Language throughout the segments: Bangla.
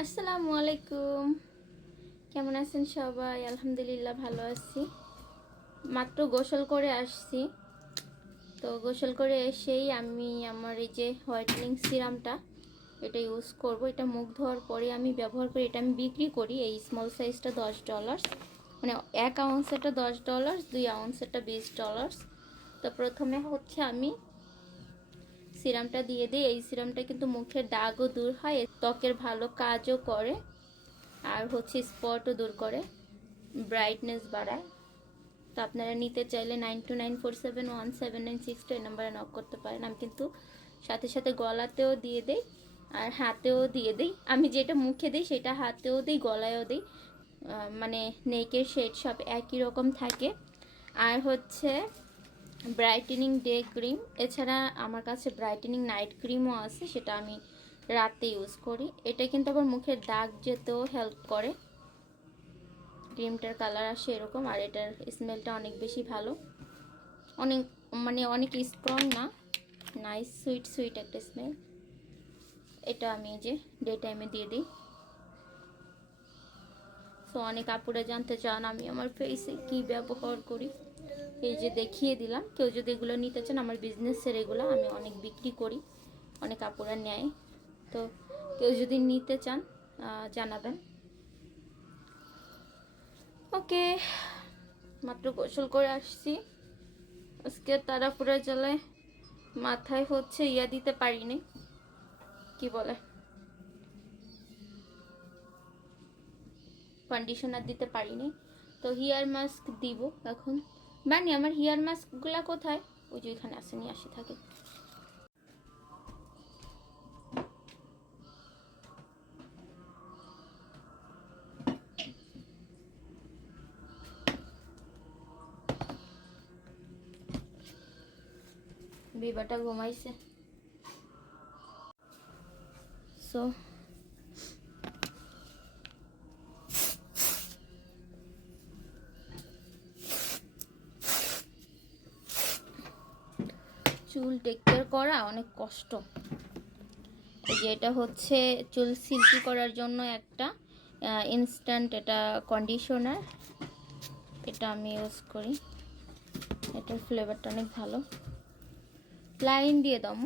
আসসালামু আলাইকুম কেমন আছেন সবাই? আলহামদুলিল্লাহ ভালো আছি। মাত্র গোসল করে আসছি। তো গোসল করে এসেই আমি আমার এই যে হোয়াইটনিং সিরামটা, এটা ইউজ করব। এটা মুখ ধোয়ার পরে আমি ব্যবহার করি। এটা আমি বিক্রি করি এই স্মল সাইজটা দশ ডলার্স মানে এক আউন্সেরটা দশ ডলার্স দুই আউন্সেরটা বিশ ডলার্স তো প্রথমে হচ্ছে আমি সিরামটা দিয়ে দিই। এই সিরামটা কিন্তু মুখের দাগও দূর হয়, ত্বকের ভালো কাজও করে, আর হচ্ছে স্পটও দূর করে। ব্রাইটনেস বাড়ায়। তো আপনারা নিতে চাইলে nine two nine four seven one seven nine six two এই নাম্বারে নক করতে পারেন। আমি কিন্তু সাথে সাথে গলাতেও দিয়ে দেই আর হাতেও দিয়ে দিই। আমি যেটা মুখে দিই সেটা হাতেও দিই, গলায়ও দিই। মানে নেকের শেড সব একই রকম থাকে। আর হচ্ছে ব্রাইটেনিং ডে ক্রিম। এছাড়া আমার কাছে ব্রাইটেনিং নাইট ক্রিমও আছে, সেটা আমি রাতে ইউজ করি। এটা কিন্তু আবার মুখের দাগ যেতেও হেল্প করে। ক্রিমটার কালার আসে এরকম, আর এটার স্মেলটা অনেক বেশি ভালো। অনেক মানে অনেক স্ট্রং না নাইস সুইট সুইট একটা স্মেল এটা আমি যে ডে টাইমে দিয়ে দিই। সো অনেক আপুরা জানতে চান আমি আমার ফেসে কি ব্যবহার করি। এই যে দেখিয়ে দিলাম, কেউ যদি এগুলো নিতে চান, আমার বিজনেসের এগুলো আমি অনেক বিক্রি করি, অনেক আপুরা নেয়। তো কেউ যদি নিতে চান জানাবেন। ওকে, মাত্র গোসল করে আসছি। আজকে তারাপুরা জেলায় মাথায় হচ্ছে ইয়া দিতে পারিনি। কি বলে? কন্ডিশনার দিতে পারিনি। তো হেয়ার মাস্ক দিব এখন। বানি, আমার হেয়ার মাস্কগুলা কোথায়? ওই যে ওইখানে আসে নিয়ে আসি, থাকে। বিবাটা ঘুমাইছে। সো করা অনেক কষ্ট। এই যে এটা হচ্ছে চুল সিল্কি করার জন্য একটা ইনস্ট্যান্ট এটা কন্ডিশনার এটা আমি ইউজ করি। এটার ফ্লেভারটা অনেক ভালো। লাইন দিয়ে দাও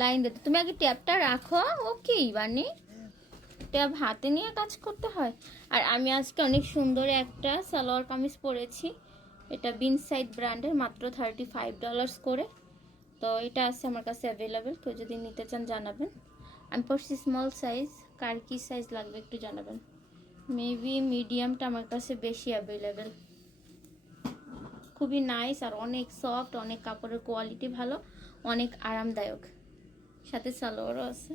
লাইন দাও। তুমি আগে ট্যাপটা রাখো ওকে বানি। ট্যাপ হাতে নিয়ে কাজ করতে হয়। আর আমি আজকে অনেক সুন্দর একটা সালোয়ার কামিজ পরেছি। এটা বিন সাইড ব্র্যান্ডের মাত্র থার্টি ফাইভ ডলার্স করে। তো এটা আছে আমার কাছে অ্যাভেলেবেল কেউ যদি নিতে চান জানাবেন। আমি পড়ছি স্মল সাইজ কার কি সাইজ লাগবে একটু জানাবেন। মেবি মিডিয়ামটা আমার কাছে বেশি অ্যাভেলেবেল খুবই নাইস আর অনেক সফট অনেক কাপড়ের কোয়ালিটি ভালো অনেক আরামদায়ক। সাথে সালোয়ারও আছে।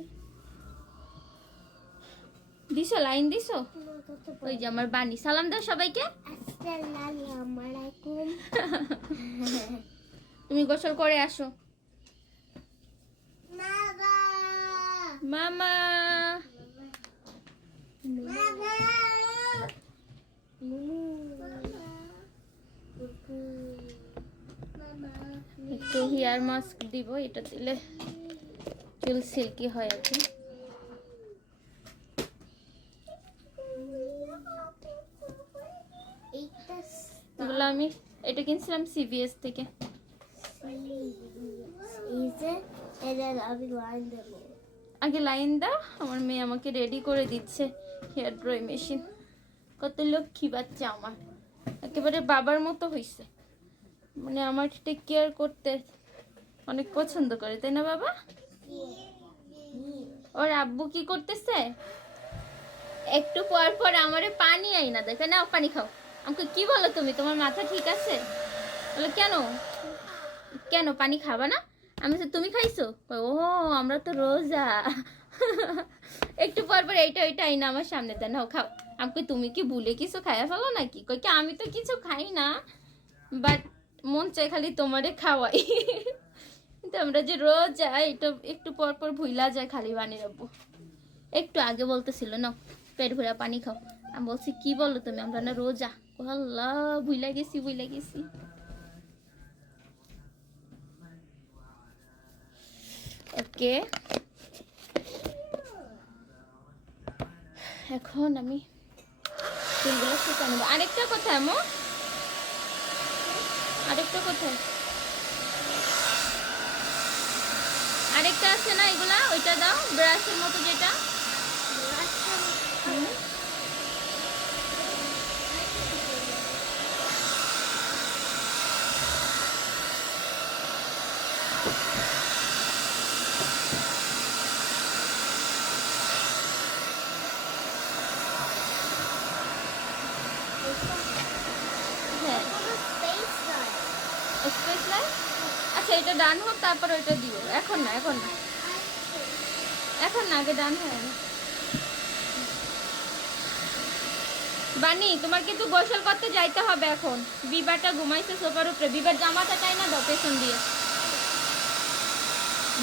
দিছো লাইন দিছো? ওই যে আমার বানি সালাম দাও সবাইকে। তুমি গোসল করে আসো। মামা একটু হেয়ার মাস্ক দিব, এটা দিলে চুল সিল্কি হয় আর কি। আমি, এটা কিনছিলাম সিবিএস থেকে। আমি লাইন দেবো। আগে লাইন দাও, আমার মেয়ে আমাকে রেডি করে দিচ্ছে হেয়ার ড্রয় মেশিন কত লক্ষ্মী বাচ্চা আমার। একেবারে বাবার মতো হয়েছে মানে আমার টেক কেয়ার করতে অনেক পছন্দ করে, তাই না বাবা? ওর আব্বু কি করতেছে? একটু পর পর আমারে পানি আই না দেখে নাও পানি খাও। আমাকে কি বলো তুমি? তোমার মাথা ঠিক আছে? বলে, কেন? কেন, পানি খাবা না? আমি বলছি, তুমি খাইছো? ও আমরা তো রোজা। একটু পর পর এইটা ওইটা আইনা আমার সামনে দেন নাও খাও। আমাকে তুমি কি ভুলে কিছু খাইয়া ফেলো নাকি? কই কি আমি তো কিছু খাই না বাট মন চাই খালি তোমারে খাওয়াই। কিন্তু আমরা যে রোজা এটা একটু পর পর ভুইলা যায় খালি বানি রাখব একটু আগে বলতেছিল না পেট ভরা পানি খাও। আমি বলছি কি বলো তুমি আমরা না রোজা? আল্লাহ ভুইলা গেছি ভুইলা গেছি। ওকে। এখন আমি চুলগুলো শুকা নেব। আরেকটা কোথায় মো আরেকটা কোথায় আরেকটা আছে না এগুলা? ওইটা দাও, ব্রাশের মতো যেটা হুম। হ্যাঁ space nine. এক্সপ্রেস লাইন আচ্ছা এটা ডান হোক, তারপর ওইটা দিও। এখন না এখন না। এখন না, আগে ডান হয়। বানি, তোমার কিন্তু গোসল করতে যাইতে হবে এখন। বিবারটা ঘুমাইছে সোফার উপরে। বিবার জামাটা চাই না দাও পেছন দিয়ে।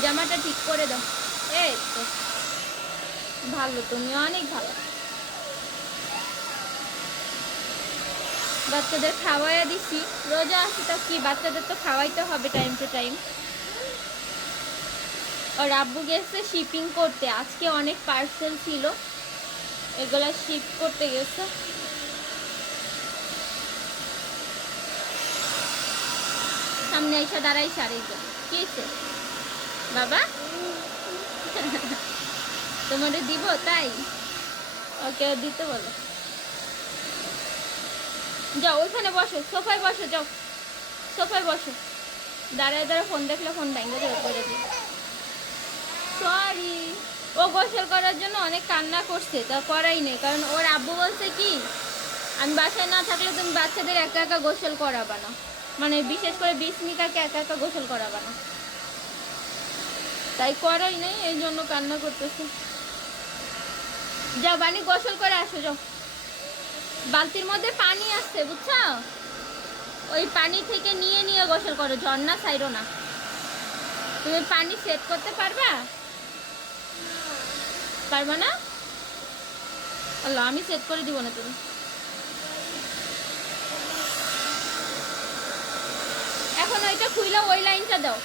জামাটা ঠিক করে দাও। এই তো ভালো, তুমি অনেক ভালো। বাচ্চাদের খাওয়াইয়া দিছি। রোজা আসি তা কি? বাচ্চাদের তো খাওয়াইতে হবে টাইম টু টাইম আর আব্বু গেছে শিপিং করতে। আজকে অনেক পার্সেল ছিল। এগুলা শিপ করতে গেছে। সামনে এসে দাঁড়াই সারি কি বাবা? তোমারে দিব? তাই? ওকে দিতে বলো। যাও, ওইখানে বসো, সোফায় বসো, যাও। সোফায় বসো। দাঁড়ায় দাঁড়ায় ফোন দেখলে ফোন দেবে করে সরি ও গোসল করার জন্য অনেক কান্না করছে, তা করাই নেই, কারণ ওর আব্বু বলছে কি, আমি বাসায় না থাকলে তুমি বাচ্চাদের একা একা গোসল করাবা না। মানে বিশেষ করে বিস্মিকাকে একা একা গোসল করাবা না। তাই করাই নেই, এই জন্য কান্না করতেছে। যাও, বানি গোসল করে আসো, যাও। বালতির মধ্যে পানি আসছে বুঝছ? ওই পানি থেকে নিয়ে নিয়ে গোসল করো, ঝর্ণা সাইরো না। তুমি পানি সেট করতে পারবা? পারবা না? আল্লাহ, আমি সেট করে দিব না তুমি। এখন ওইটা খুইলা ওই লাইনটা দাও।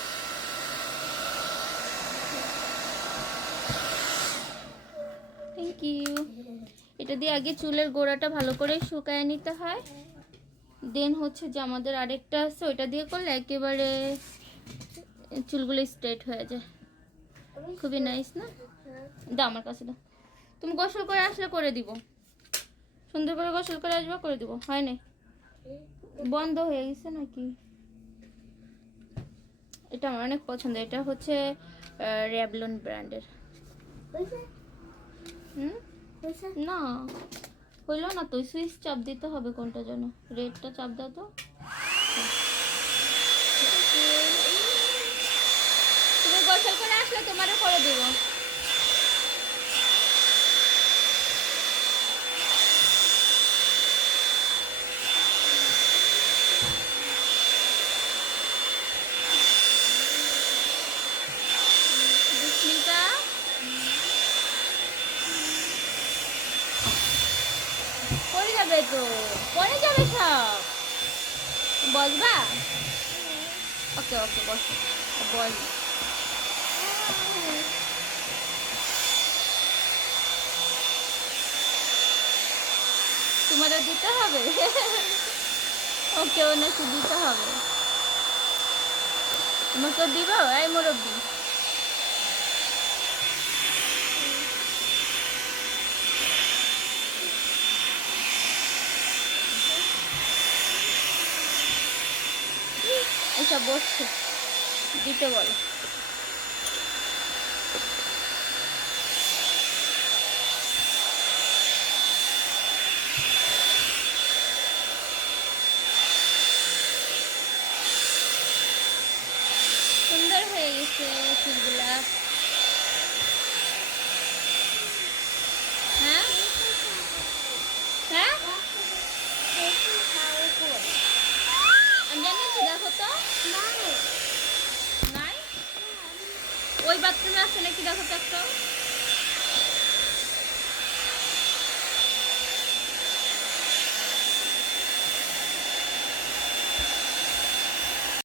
এটা দিয়ে আগে চুলের গোড়াটা ভালো করে শুকায় নিতে হয় দেন হচ্ছে যে আমাদের আরেকটা আছে, ওইটা দিয়ে করলে একেবারে চুলগুলো স্ট্রেট হয়ে যায়। খুবই নাইস না? দাও আমার কাছে দাও। তুমি গোসল করে আসলে করে দিব। সুন্দর করে গোসল করে আসবে, করে দিব। হয় না বন্ধ হয়ে গেছে নাকি? এটা আমার অনেক পছন্দ। এটা হচ্ছে র্যাবলন ব্র্যান্ডের হুম? না হইল না তো সুইচ চাপ দিতে হবে কোনটা যেন। রেডটা চাপ দাও তো। তুমি গোসল করে আসলে তোমারও করে দিব। ওকে ওকে the বস তোমাদের দিতে হবে? ওকে ও নাকি দিতে হবে। তোমাকে দিব, এই মুরব্বী? এসব বসছে। দিতে বলো। সুন্দর হয়ে গেছে চুলগুলা হ্যাঁ হ্যাঁ This is how it goes. আমি জানি কি দেখো তো Nice. নাই ওই বাথরুমে আছে নাকি দেখো তো একটা?